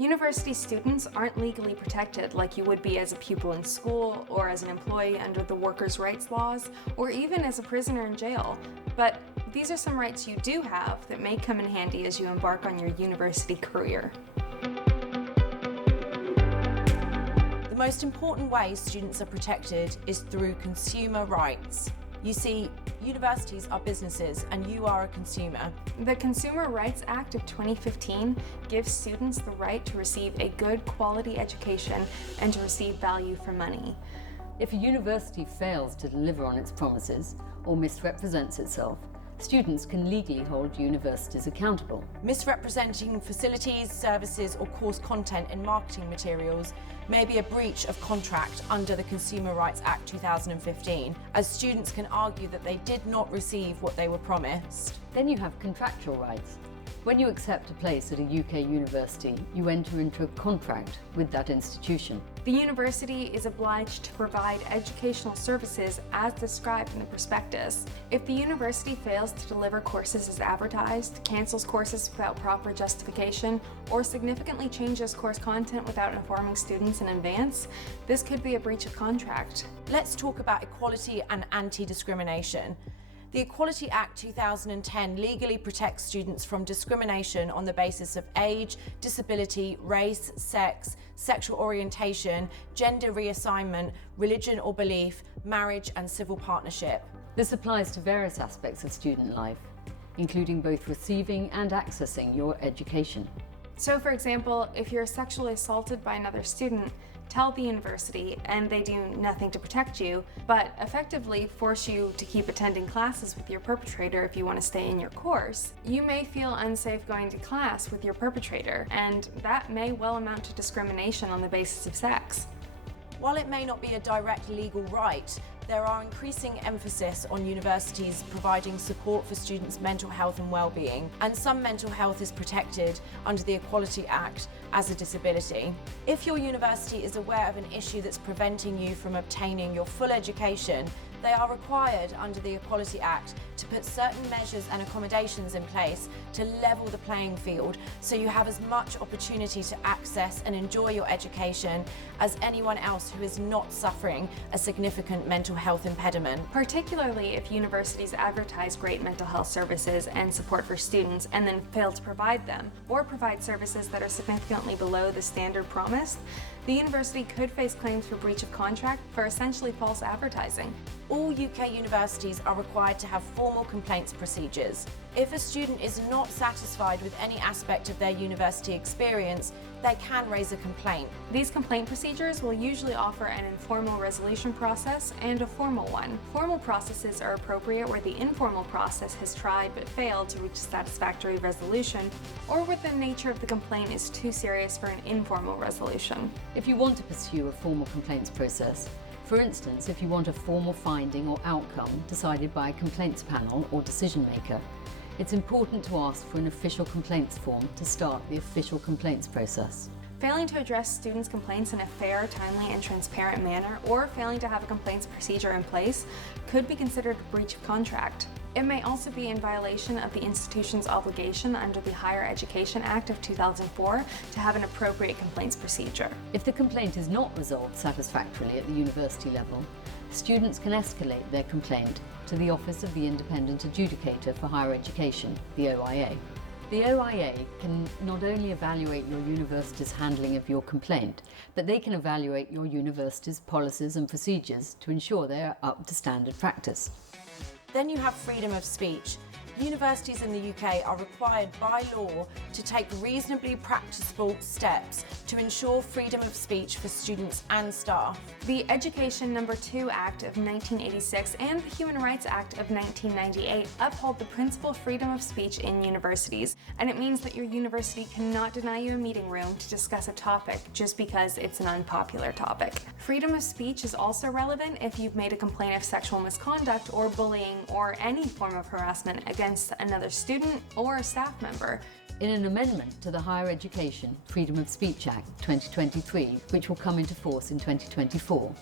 University students aren't legally protected like you would be as a pupil in school or as an employee under the workers' rights laws or even as a prisoner in jail. But these are some rights you do have that may come in handy as you embark on your university career. The most important way students are protected is through consumer rights. You see, universities are businesses and you are a consumer. The Consumer Rights Act of 2015 gives students the right to receive a good quality education and to receive value for money. If a university fails to deliver on its promises or misrepresents itself, students can legally hold universities accountable. Misrepresenting facilities, services, or course content in marketing materials may be a breach of contract under the Consumer Rights Act 2015, as students can argue that they did not receive what they were promised. Then you have contractual rights. When you accept a place at a UK university, you enter into a contract with that institution. The university is obliged to provide educational services as described in the prospectus. If the university fails to deliver courses as advertised, cancels courses without proper justification, or significantly changes course content without informing students in advance, this could be a breach of contract. Let's talk about equality and anti-discrimination. The Equality Act 2010 legally protects students from discrimination on the basis of age, disability, race, sex, sexual orientation, gender reassignment, religion or belief, marriage and civil partnership. This applies to various aspects of student life, including both receiving and accessing your education. So for example, if you're sexually assaulted by another student, tell the university and they do nothing to protect you, but effectively force you to keep attending classes with your perpetrator if you want to stay in your course, you may feel unsafe going to class with your perpetrator, and that may well amount to discrimination on the basis of sex. While it may not be a direct legal right, there are increasing emphasis on universities providing support for students' mental health and well-being, and some mental health is protected under the Equality Act as a disability. If your university is aware of an issue that's preventing you from obtaining your full education, they are required under the Equality Act to put certain measures and accommodations in place to level the playing field so you have as much opportunity to access and enjoy your education as anyone else who is not suffering a significant mental health impediment. Particularly if universities advertise great mental health services and support for students and then fail to provide them, or provide services that are significantly below the standard promised, the university could face claims for breach of contract for essentially false advertising. All UK universities are required to have formal complaints procedures. If a student is not satisfied with any aspect of their university experience, they can raise a complaint. These complaint procedures will usually offer an informal resolution process and a formal one. Formal processes are appropriate where the informal process has tried but failed to reach satisfactory resolution, or where the nature of the complaint is too serious for an informal resolution. If you want to pursue a formal complaints process, for instance, if you want a formal finding or outcome decided by a complaints panel or decision maker, it's important to ask for an official complaints form to start the official complaints process. Failing to address students' complaints in a fair, timely, and transparent manner, or failing to have a complaints procedure in place, could be considered a breach of contract. It may also be in violation of the institution's obligation under the Higher Education Act of 2004 to have an appropriate complaints procedure. If the complaint is not resolved satisfactorily at the university level, students can escalate their complaint to the Office of the Independent Adjudicator for Higher Education, the O.I.A. The O.I.A. can not only evaluate your university's handling of your complaint, but they can evaluate your university's policies and procedures to ensure they are up to standard practice. Then you have freedom of speech. Universities in the UK are required by law to take reasonably practicable steps to ensure freedom of speech for students and staff. The Education No. 2 Act of 1986 and the Human Rights Act of 1998 uphold the principal freedom of speech in universities, and it means that your university cannot deny you a meeting room to discuss a topic just because it's an unpopular topic. Freedom of speech is also relevant if you've made a complaint of sexual misconduct or bullying or any form of harassment against another student or a staff member. In an amendment to the Higher Education Freedom of Speech Act 2023, which will come into force in 2024,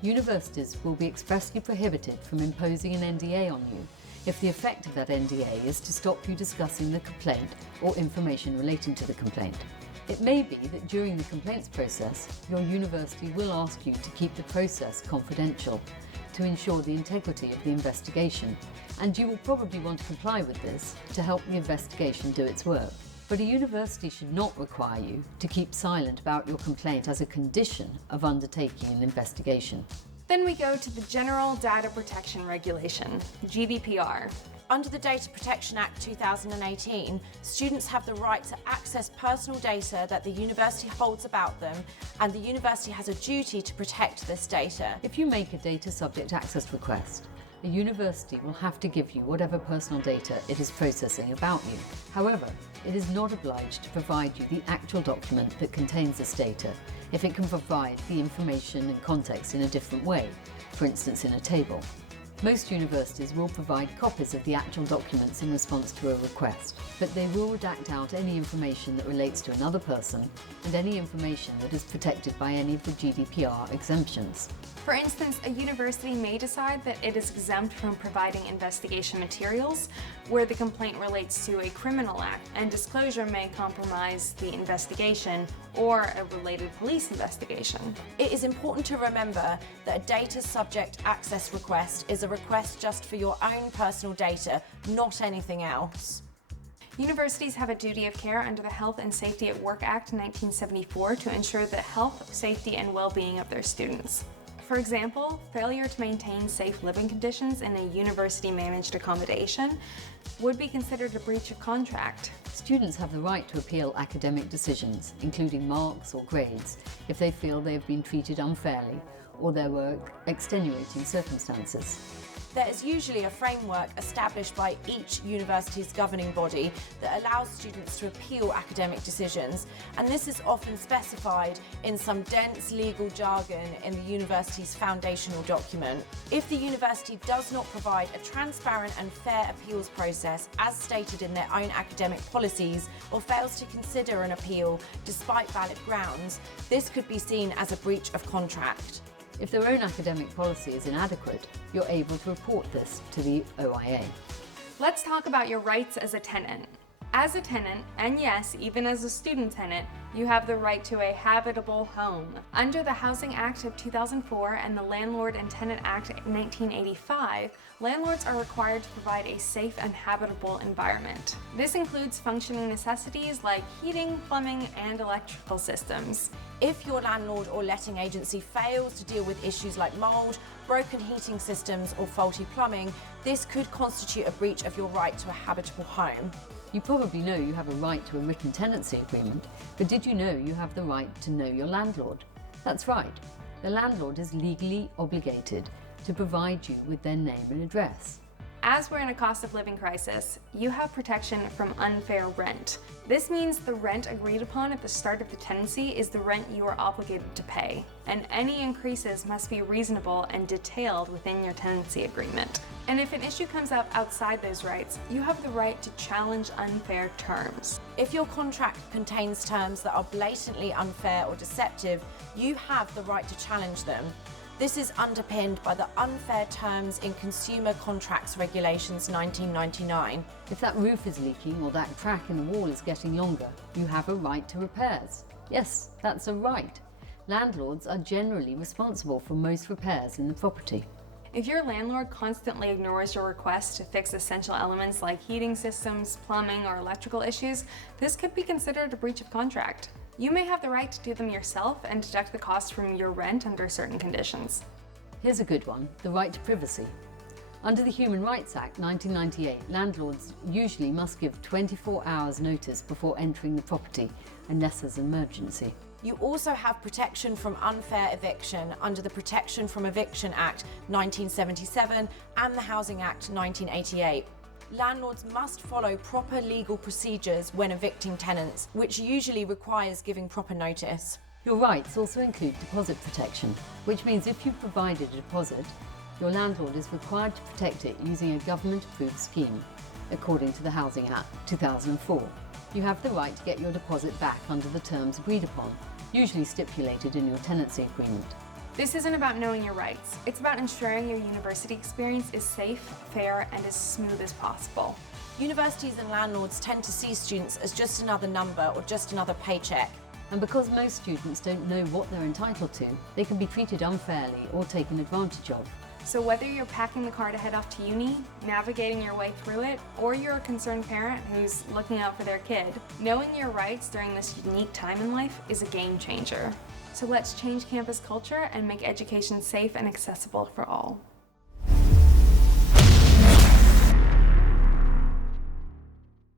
universities will be expressly prohibited from imposing an NDA on you if the effect of that NDA is to stop you discussing the complaint or information relating to the complaint. It may be that during the complaints process, your university will ask you to keep the process confidential to ensure the integrity of the investigation, and you will probably want to comply with this to help the investigation do its work. But a university should not require you to keep silent about your complaint as a condition of undertaking an investigation. Then we go to the General Data Protection Regulation, G.D.P.R. Under the Data Protection Act 2018, students have the right to access personal data that the university holds about them, and the university has a duty to protect this data. If you make a data subject access request, a university will have to give you whatever personal data it is processing about you. However, it is not obliged to provide you the actual document that contains this data if it can provide the information and context in a different way, for instance in a table. Most universities will provide copies of the actual documents in response to a request, but they will redact out any information that relates to another person and any information that is protected by any of the G.D.P.R exemptions. For instance, a university may decide that it is exempt from providing investigation materials where the complaint relates to a criminal act, and disclosure may compromise the investigation or a related police investigation. It is important to remember that a data subject access request is a request just for your own personal data, not anything else. Universities have a duty of care under the Health and Safety at Work Act 1974 to ensure the health, safety, and well-being of their students. For example, failure to maintain safe living conditions in a university-managed accommodation would be considered a breach of contract. Students have the right to appeal academic decisions, including marks or grades, if they feel they have been treated unfairly or there were extenuating circumstances. There is usually a framework established by each university's governing body that allows students to appeal academic decisions, and this is often specified in some dense legal jargon in the university's foundational document. If the university does not provide a transparent and fair appeals process as stated in their own academic policies, or fails to consider an appeal despite valid grounds, this could be seen as a breach of contract. If their own academic policy is inadequate, you're able to report this to the O.I.A. Let's talk about your rights as a tenant. As a tenant, and yes, even as a student tenant, you have the right to a habitable home. Under the Housing Act of 2004 and the Landlord and Tenant Act of 1985, landlords are required to provide a safe and habitable environment. This includes functioning necessities like heating, plumbing, and electrical systems. If your landlord or letting agency fails to deal with issues like mould, broken heating systems, or faulty plumbing, this could constitute a breach of your right to a habitable home. You probably know you have a right to a written tenancy agreement, but did you know you have the right to know your landlord? That's right. The landlord is legally obligated to provide you with their name and address. As we're in a cost of living crisis, you have protection from unfair rent. This means the rent agreed upon at the start of the tenancy is the rent you are obligated to pay, and any increases must be reasonable and detailed within your tenancy agreement. And if an issue comes up outside those rights, you have the right to challenge unfair terms. If your contract contains terms that are blatantly unfair or deceptive, you have the right to challenge them. This is underpinned by the Unfair Terms in Consumer Contracts Regulations 1999. If that roof is leaking or that crack in the wall is getting longer, you have a right to repairs. Yes, that's a right. Landlords are generally responsible for most repairs in the property. If your landlord constantly ignores your request to fix essential elements like heating systems, plumbing, or electrical issues, this could be considered a breach of contract. You may have the right to do them yourself and deduct the cost from your rent under certain conditions. Here's a good one, the right to privacy. Under the Human Rights Act 1998, landlords usually must give 24 hours notice before entering the property, unless there's an emergency. You also have protection from unfair eviction under the Protection from Eviction Act 1977 and the Housing Act 1988. Landlords must follow proper legal procedures when evicting tenants, which usually requires giving proper notice. Your rights also include deposit protection, which means if you've provided a deposit, your landlord is required to protect it using a government-approved scheme, according to the Housing Act 2004. You have the right to get your deposit back under the terms agreed upon, usually stipulated in your tenancy agreement. This isn't about knowing your rights. It's about ensuring your university experience is safe, fair, and as smooth as possible. Universities and landlords tend to see students as just another number or just another paycheck. And because most students don't know what they're entitled to, they can be treated unfairly or taken advantage of. So whether you're packing the car to head off to uni, navigating your way through it, or you're a concerned parent who's looking out for their kid, knowing your rights during this unique time in life is a game changer. So let's change campus culture and make education safe and accessible for all.